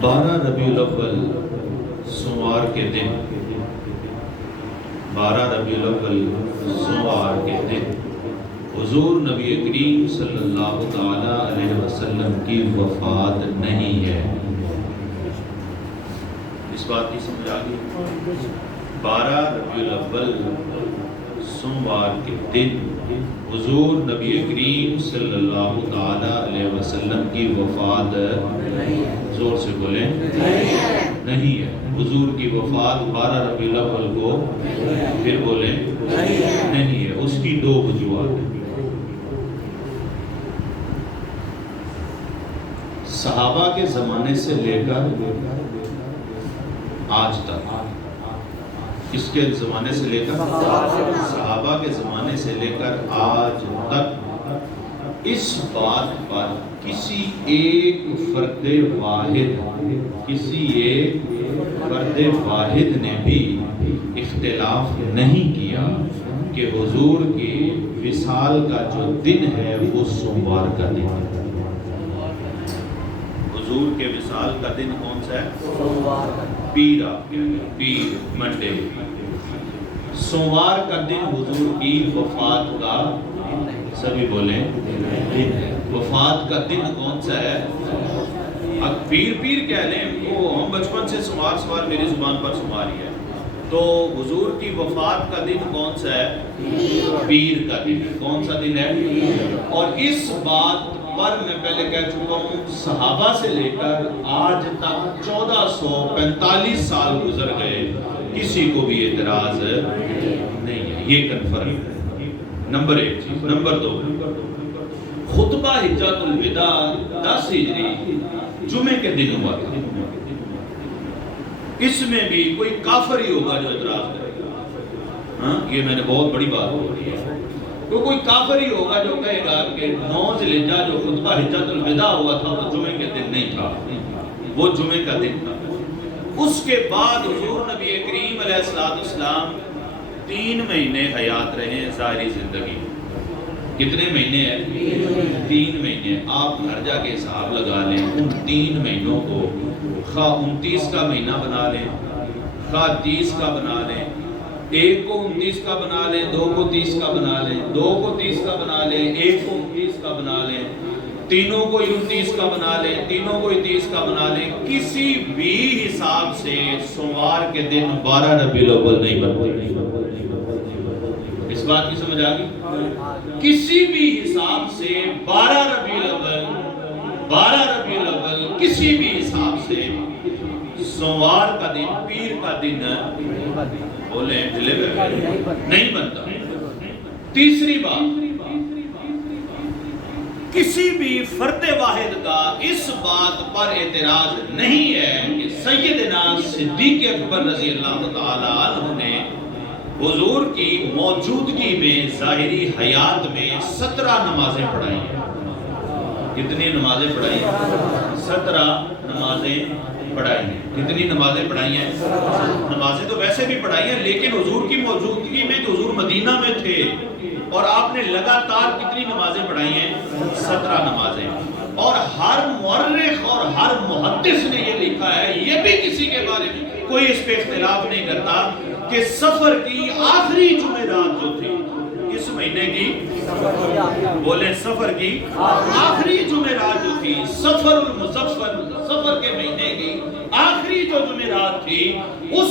12 ربیع الاول سوموار کے دن 12 ربیع الاول سوموار کے دن حضور نبی کریم صلی اللہ تعالی علیہ وسلم کی وفات نہیں ہے۔ اس بات کی سمجھ آ گئی؟ 12 ربیع الاول سوموار کے دن حضور نبی کریم صلی اللہ تعالی علیہ وسلم کی وفات زور سے بولیں نہیں ہے۔ حضور کی وفات 12 ربیع الاول کو پھر بولیں نہیں ہے۔ اس کی دو وجوہات ہیں۔ صحابہ کے زمانے سے لے کر آج تک، کس کے زمانے سے لے کر؟ صحابہ کے زمانے سے لے کر آج تک اس بات پر کسی ایک فرد واحد نے بھی اختلاف نہیں کیا کہ حضور کی وصال کا جو دن ہے وہ سوموار کا دن ہے۔ حضور کے وصال کا دن کون سا ہے؟ سوموار کا دن۔ پیر آپ کہہ گئے، پیر منڈے۔ سوموار کا دن حضور کی وفات کا، سبھی بولیں، دن ہے۔ وفات کا دن کون سا ہے؟ اب پیر کہہ لیں، وہ ہم بچپن سے سوموار میری زبان پر سوموار ہی ہے، تو حضور کی وفات کا دن کون سا ہے؟ پیر کا دن ہے۔ کون سا دن ہے؟ اور اس بات پر میں پہلے کہہ چکا ہوں، صحابہ سے لے کر آج تک 1445 سال گزر گئے، کسی کو بھی اعتراض نہیں ہے۔ یہ کنفرم ہے، نمبر ایک چیز۔ نمبر دو، خطبہ حجۃ الوداع 10 ہجری جمعے کے دن ہوا تھا۔ اس میں بھی کوئی کافر ہی ہوگا جو اعتراض کرے گا، ہاں یہ میں نے بہت بڑی بات بولی ہے، تو کوئی کافر ہی ہوگا جو کہے گا کہ 9 ذی الحجہ جو خطبہ حجۃ الوداع ہوا تھا وہ جمعے کے دن نہیں تھا، وہ جمعے کا دن تھا۔ اس کے بعد حضور نبی کریم علیہ السلام 3 مہینے حیات رہے ہیں ظاہری زندگی۔ کتنے مہینے ہیں؟ 3 مہینے۔ آپ گھر جا کے حساب لگا لیں، ان 3 مہینوں کو خواہ 29 کا مہینہ بنا لیں، خواہ 30 کا بنا لیں، 1 کو 29 کا بنا لیں، 2 کو 30 کا بنا لیں، 2 کو 30 کا بنا لیں، 1 کو 29 کا بنا لیں، تینوں کو 29 کا بنا لیں، تینوں کو 30 کا بنا لیں، کسی بھی حساب سے سوموار کے دن 12 ربیع الاول نہیں بنتے۔ اس بات کی سمجھ آ گئی؟ کسی بھی حساب سے 12 ربیع الاول کسی بھی حساب سے سوموار کا دن، پیر کا دن بولیں نہیں بنتا۔ تیسری بات، کسی بھی فرد واحد کا اس بات پر اعتراض نہیں ہے کہ سیدنا صدیق اکبر رضی اللہ تعالی عنہ نے حضور کی موجودگی میں ظاہری حیات میں 17 نمازیں پڑھائی ہیں۔ کتنی نمازیں پڑھائی ہیں؟ 17 نمازیں پڑھائی ہیں۔ کتنی نمازیں پڑھائی ہیں؟ نمازیں تو ویسے بھی پڑھائی ہیں، لیکن حضور کی موجودگی میں کہ حضور مدینہ میں تھے اور آپ نے لگاتار کتنی نمازیں پڑھائی ہیں؟ 17 نمازیں۔ اور ہر مورخ اور ہر محدث نے یہ لکھا ہے، یہ بھی کسی کے بارے میں کوئی اس پہ اختلاف نہیں کرتا کہ سفر کی آخری جمعرات جو تھی، کس مہینے کی؟ بولیں سفر کی آخری جمعرات جو تھی، سفر المظفر، سفر کے مہینے کی آخری جو جمعرات تھی، اس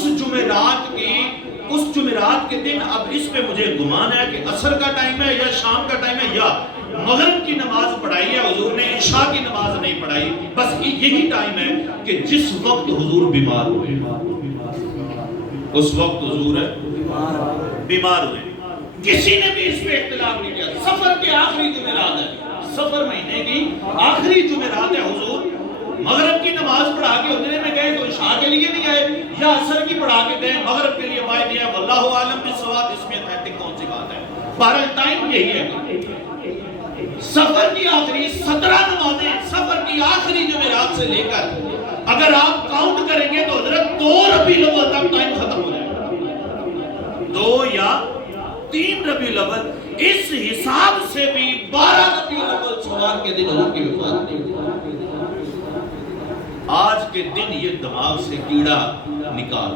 جمعرات کے دن، اب اس پہ مجھے گمان ہے کہ عصر کا ٹائم ہے یا شام کا ٹائم ہے یا مغرب کی نماز پڑھائی ہے حضور نے، عشاء کی نماز نہیں پڑھائی، بس یہی ٹائم ہے کہ جس وقت حضور بیمار ہوئے، اس وقت حضور بیمار ہوئے۔ کسی نے بھی اس پہ اختلاف نہیں کیا۔ سفر کے آخری جمعرات ہے، سفر مہینے کی آخری جمعرات ہے، حضور مغرب کی نماز پڑھا کے حجرے میں گئے تو عشاء کے لیے نہیں آئے، یا عصر کی پڑھا کے گئے مغرب کے لیے باہر نہیں آئے، واللہ عالم بالصواب، اس میں اتھینٹک کون سی بات ہے؟ بہرحال ٹائم یہی ہے۔ سفر کی آخری 17 نمازیں، سفر کی آخری جمعرات سے لے کر اگر آپ کاؤنٹ کریں گے تو حضرت 2 ربیع الاول تک ٹائم ختم ہو جائے گا، 2 یا 3 ربیع الاول۔ اس حساب سے بھی 12 ربیع الاول سوموار کے دن حضور کی وفات نہیں۔ آج کے دن یہ دماغ سے کیڑا نکال